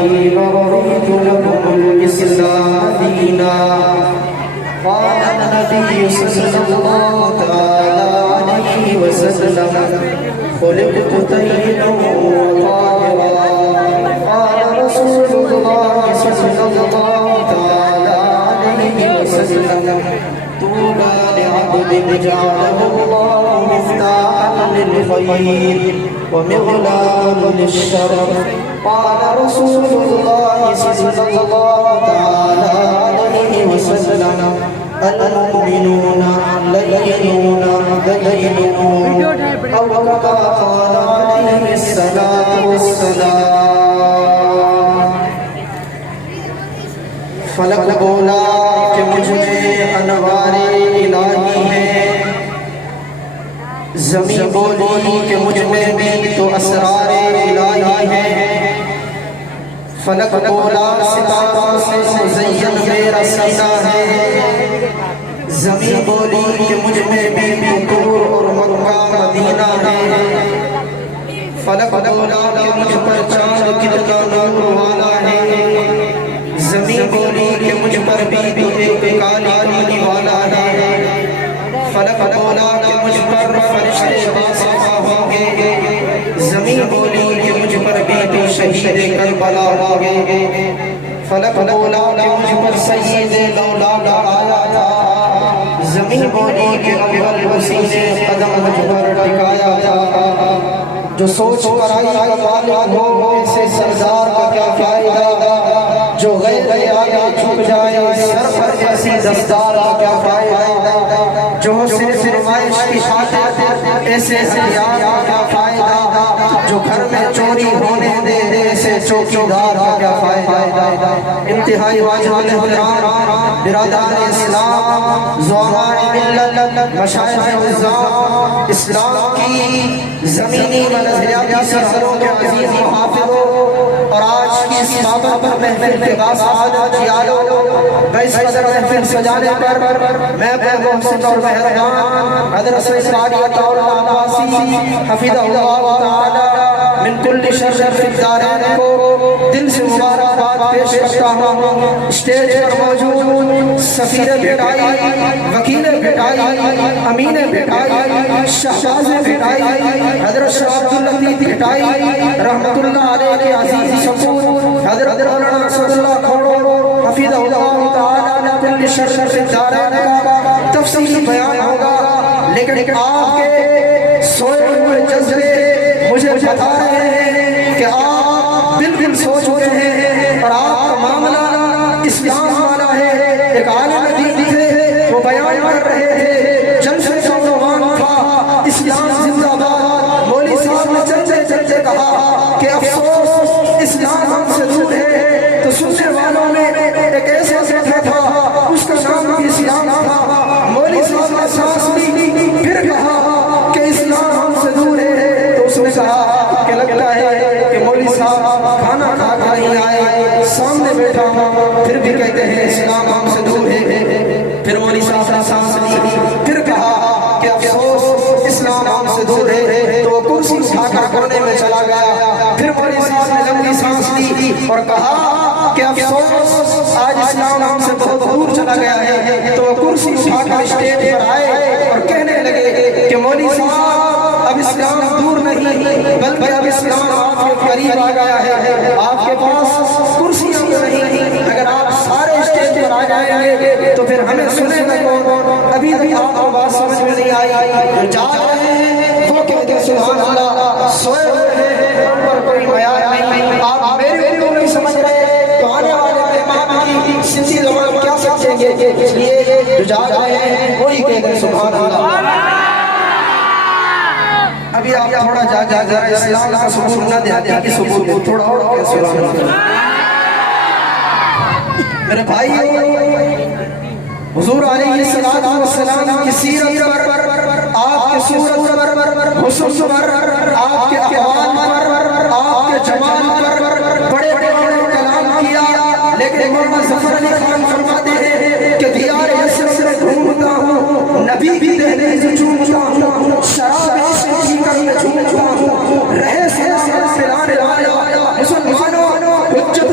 صدري ورضيت لكم الإسلام دينا. قال النبي صلى الله تعالى عليه وسلم خلقت طيبا وطاهرا. قال رسول الله صلى الله تعالى عليه وسلم طوبى لعبد جعله الله مفتاحا للخير ومغلاقا للشر. قال رسول الله صلى الله تعالى عليه وسلم المؤمنون لينون دينون أو كما قال عليه الصلاة والسلام. فلک بولا کہ مجھ میں انوار الہی ہے، زمین بولی کہ مجھ میں بھی تو اسرار الہی ہے. فلک بولا ستاروں سے مزین میرا سینہ ہے، زمین بولی کہ مجھ میں بھی طور اور مکہ مدینہ ہے. فلک بولا کہ مجھ پر چاند کتنا نور والا ہے، زمین بولی کہ مجھ پر بھی ایک کالی کالی والا ہے. فلک بولا کہ مجھ پر فرشتے باصفا ہوں گے، زمین بولی کہ مجھ پر بھی شہید کربلا ہوں گے. فلک بولا کہ مجھ پر سید لولاد آیا تھا، زمین بولی کہ اول وسیع نے قدم مجھ پر ٹکایا تھا. جو سوچ کر آئی کا مالک ہو ایسے سردار کا کیا فائدہ، جو غیر آگے جھک جائے سر پر ایسی دستار کا کیا فائدہ، جو صرف نمائش کی خاطر ایسے ہتھیار کا کیا فائدہ، جو گھر میں چوری ہونے دے ایسے چوکیدار کا کیا فائدہ. انتہائی واجب الحترام برادران اسلام، زعماء ملت، مشائخ عظام، اسلام کی زمینی منزلیاتی سرحدوں کے عظیم محافظوں، اور آج کی اس بابت پر محفل کے باس آدھا جیالو بیس قدر محفل سجانے پر میں بے محسن اور مہربان حضرت سید قاری عطا اللہ عباسی حفظہ اللہ تعالی من کل شر فی الدارین کو دل سے مبارکباد پیش کرتا ہوں. اسٹیج پر موجود سفیر بھٹائی، وکیل بھٹائی، امین بھٹائی، شہباز بھٹائی، حضرت شاہ عبداللطیف بھٹائی رحمت اللہ علیہ کے عزیز سپور حضرت مولانا اسد اللہ کھوڑو حفظہ اللہ تعالی من کل شر فی الدارین کا تفصیلی بیان ہوگا. لیکن آپ کے سوئے ہوئے جذبے مجھے بتا رہے ہیں کہ آپ بالکل سو چکے ہیں اور آپ کا معاملہ اسلام والا ہے. ایک عالم دین تھے، وہ بیان کر رہے تھے، جلسے کا عنوان تھا اسلام زندہ باد. مولوی صاحب نے چلتے چلتے کہا کہ افسوس اسلام ہم سے دور ہے، تو سننے والوں میں ایک ایسا سکھا تھا اس کا نام بھی اسلام تھا. مولوی صاحب نے سانس لی، پھر کہا کہ اسلام ہم سے دور ہے، تو اس نے کہا کہ لگتا ہے کہ مولوی صاحب کھانا کھا کر نہیں آئے، سامنے بیٹھا ہوں پھر بھی کہتے ہیں اسلام ہم سے دور ہے. پھر مولوی صاحب نے سانس لی، پھر کہا کہ افسوس اسلام ہم سے دور ہے، تو وہ کرسی اٹھا کر کونے میں چلا گیا. پھر مولوی صاحب نے لمبی سانس لی اور کہا کہ افسوس آج اسلام ہم سے بہت دور چلا گیا ہے. تو وہ کرسی اٹھا کر اسٹیج پر آئے اور کہنے لگے کہ مولوی صاحب اب اسلام دور نہیں بلکہ اب اسلام آپ کے قریب آ گیا ہے. آپ کے پاس کرسیاں نہیں، اگر آپ سارے اسٹیج پر آ جائیں گے تو پھر ہمیں سنے گا کون. ابھی ابھی آپ کو بات سمجھ میں نہیں آئی. جو جا رہے ہیں وہ کہتے ہیں سبحان اللہ، سوئے ہوئے ہیں ان پر کوئی معیار نہیں. آپ میرے کو نہیں سمجھ رہے تو آنے والے امام کی سندھی زبان کیا سمجھیں گے. اس لیے جو جا رہے ہیں وہی کہتے ہیں سبحان اللہ. ابھی آپ تھوڑا جا ذرا اسلام کا سبور نہ دیہاتی کی سبور کو تھوڑا اور کہہ سبحان اللہ. میرے بھائی، حضور علیہ السلام کی سیرت پر، آپ کے صورت پر، حسن پر، آپ کے احوال پر، آپ کے جمال پر بڑے بڑے کلام کیا. لیکن مولانا ظفر علی خان فرماتے ہیں کہ دیار یسر میں گھومتا ہوں، نبی بھی دہلیز چومتا ہوں، شراب عشق کی کر میں جھومتا ہوں، رہے سے پلانے والا مسلمانوں حجت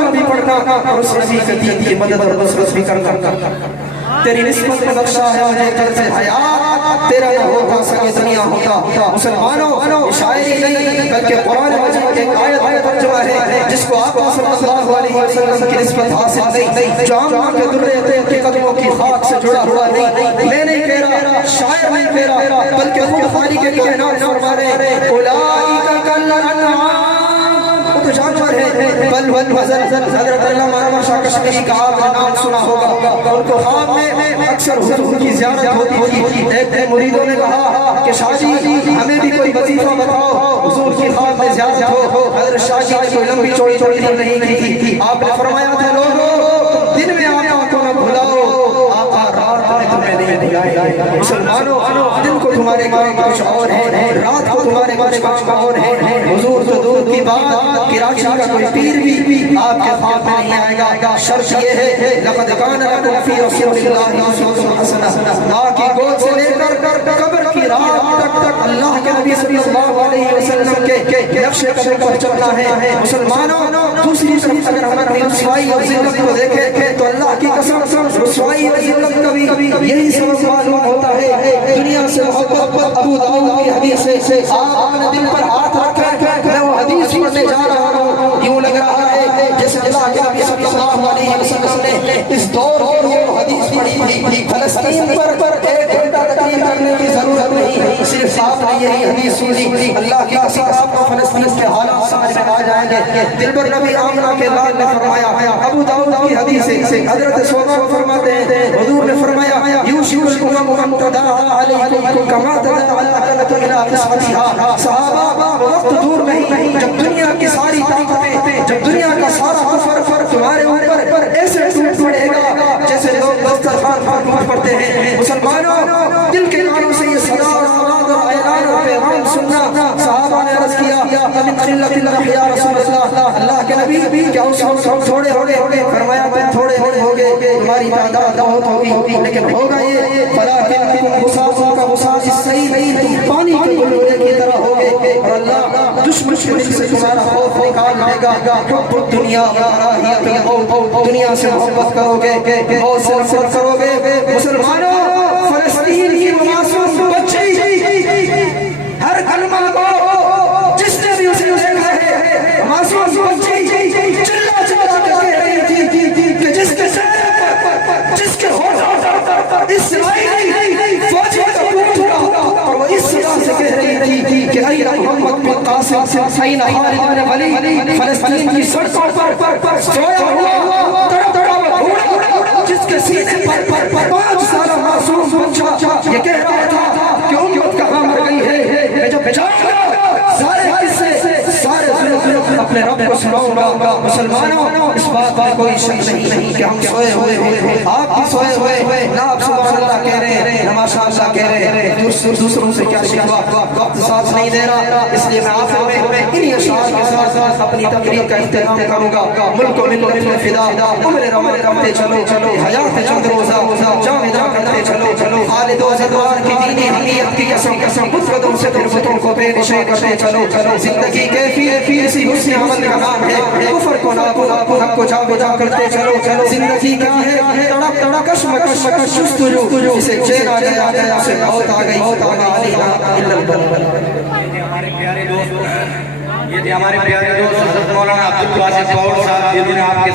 کلمہ بھی پڑھنا اور اس نبی کے دین کی مدد اور نصرت بھی کرنا. تیری نسبت میں بخشا ہے مجھے طرز حیات تیرا نہ ہوتا سکے دنیا ہوتا. مسلمانوں شاعری نہیں بلکہ قرآن مجید ایک آیت ترجمہ ہے جس کو آقا صلی اللہ علیہ وسلم کی نسبت حاصل نہیں, جو عام کے درے کے قدموں کی خاک سے جڑا ہوا نہیں. میں نہیں کہہ رہا, شاعر نہیں کہہ رہا, بلکہ خود خالق کائنات فرما رہے اولئک کالانعام, تو جانور ہے بل والوزن. حضرت علامہ انور شاہ کشمیری کا آپ نے نام سنا ہوگا, ان کو خواب میں اکثر حضور کی زیارت ہوتی تھی. ایک دن مریدوں نے کہا کہ شاہ جی ہمیں بھی کوئی وظیفہ بتاؤ, حضور کی خواب میں زیارت ہو. حضرت شاہ جی نے کوئی لمبی چوڑی نہیں کی تھی. آپ نے فرمایا تھا لوگوں دن میں آقا کو نہ بھلاؤ, آقا رات میں تمہیں نہیں بھلائے. مسلمانوں دن کو تمہارے کام کچھ اور ہے, رات کو تمہارے کام اور ہے. حضور تو دور کی بات, کراچی کا کوئی پیر بھی آپ کے خواب میں نہیں آئے گا. شرط یہ ہے لقد کان لکم فی رسول اللہ اسوۃ حسنہ, ماں کی گود سے لے کر قبر کی رات تک اللہ کے نبی صلی اللہ علیہ وسلم کے نقش قدم پر چلنا ہے. مسلمانوں دوسری طرف اگر ہم اپنی رسوائی اور ذلت کو دیکھیں تو اللہ کی قسم رسوائی اور ذلت کا بھی یہی سبب معلوم ہوتا ہے. دنیا سے محبت, ابو داؤد کی حدیث سے آپ نے دل پر ہاتھ رکھا, میں وہ حدیث پڑھنے جا رہا ہوں, یوں لگ رہا ہے جیسے اللہ کے نبی صلی اللہ علیہ وسلم نے اس دور کے لیے وہ حدیث پڑھی تھی. فلسطین پر ایک گھنٹہ تقریر کرنے کی ضرورت نہیں, صرف آپ نے یہی حدیث سنی. اللہ کی قسم آپ کو فلسطین کے حالات سمجھ میں آ جائیں گے. دل پر نبی آمنہ کے لال نے فرمایا, ابو داؤد کی حدیث سے حضرت سودا فرماتے ہیں حضور نے فرمایا یوشک الامم ان تداعى علیکم کما تداعى العقلۃ الی قسمتها. صحابہ وقت دور نہیں جب دنیا کی ساری طاقتیں, جب دنیا کا سارا کفر تمہارے اوپر ایسے ٹوٹ پڑے گا جیسے لوگ دسترخوان پر ٹوٹ پڑتے ہیں. مسلمانوں دل کے کانوں سے یہ صدا اور اعلان اور پیغام سننا. صحابہ نے عرض کیا من قلت یا رسول اللہ, اللہ کے نبی کیا اس وقت تھوڑے ہوگے؟ فرمایا تم تھوڑے نہیں ہوگے, تمہاری تعداد بہت ہوگی لیکن ہوگا یہ فلاکن غصاصوں کا غصاص السیل, پانی کے بلبلے کی طرح ہوگے. اور اللہ دشمن سے تمہارا خوف نکال لے گا. حب الدنیا کراہیت الموت, دنیا سے محبت کرو گے, موت سے نفرت کرو گے. مسلمانوں فلسطین کی معصوم بچی ہر کلمہ کو جس نے بھی اسے دیکھا ہے, معصوم بچی چلا چلا کر کہہ رہی تھی کہ جس کے چہرے پر, جس کے ہونٹ پر اسرائیلی فوجی کا خون ٹھکا, اور وہ اس صدا سے کہہ رہی تھی کہ اے محمد بن قاسم این خالد بن ولید, فلسطین کی سڑکوں پر سویا ہوا تڑپتا ہوا گھوڑا جس کے سینے پر 5 سالہ معصوم بچہ یہ کہہ رہا تھا کہ امت کہاں مر گئی ہے. میں جب جاؤں گا سارے قصے سارے ظلم اپنے رب کو سناؤں گا. مسلمانوں اس بات میں کوئی شک نہیں کہ ہم سوئے ہوئے ہیں, آپ بھی سوئے ہوئے, نہ آپ سبحان اللہ کہہ رہے ہیں نہ ماشاء اللہ کہہ رہے ہیں, دوسروں سے کیا شکوا. وقت ساتھ نہیں دے رہا, اس لیے میں آخر میں انہی اشعار کے ساتھ اپنی تقریر کا اختتام کروں گا. ملک و ملت میں فدا, عمر رواں کرتے چلو, حیات چند روزہ جاویداں کرتے چلو, خالد و زدوار کی دینی حمیت کی قسم بتوں سے بتوں کو بے نشے کرتے چلو. زندگی کیفی اسی حسن عمل کا نام ہے, کفر کو نابود حق کو جاویداں کرتے چلو. زندگی کیا ہے تڑپ کشمکش جستجو, اسے چین آ گیا اسے موت آ گئی, یہ تھے ہمارے پیارے دوست حضرت مولانا عبد الباسط گوہر صاحب جنہوں نے آپ کے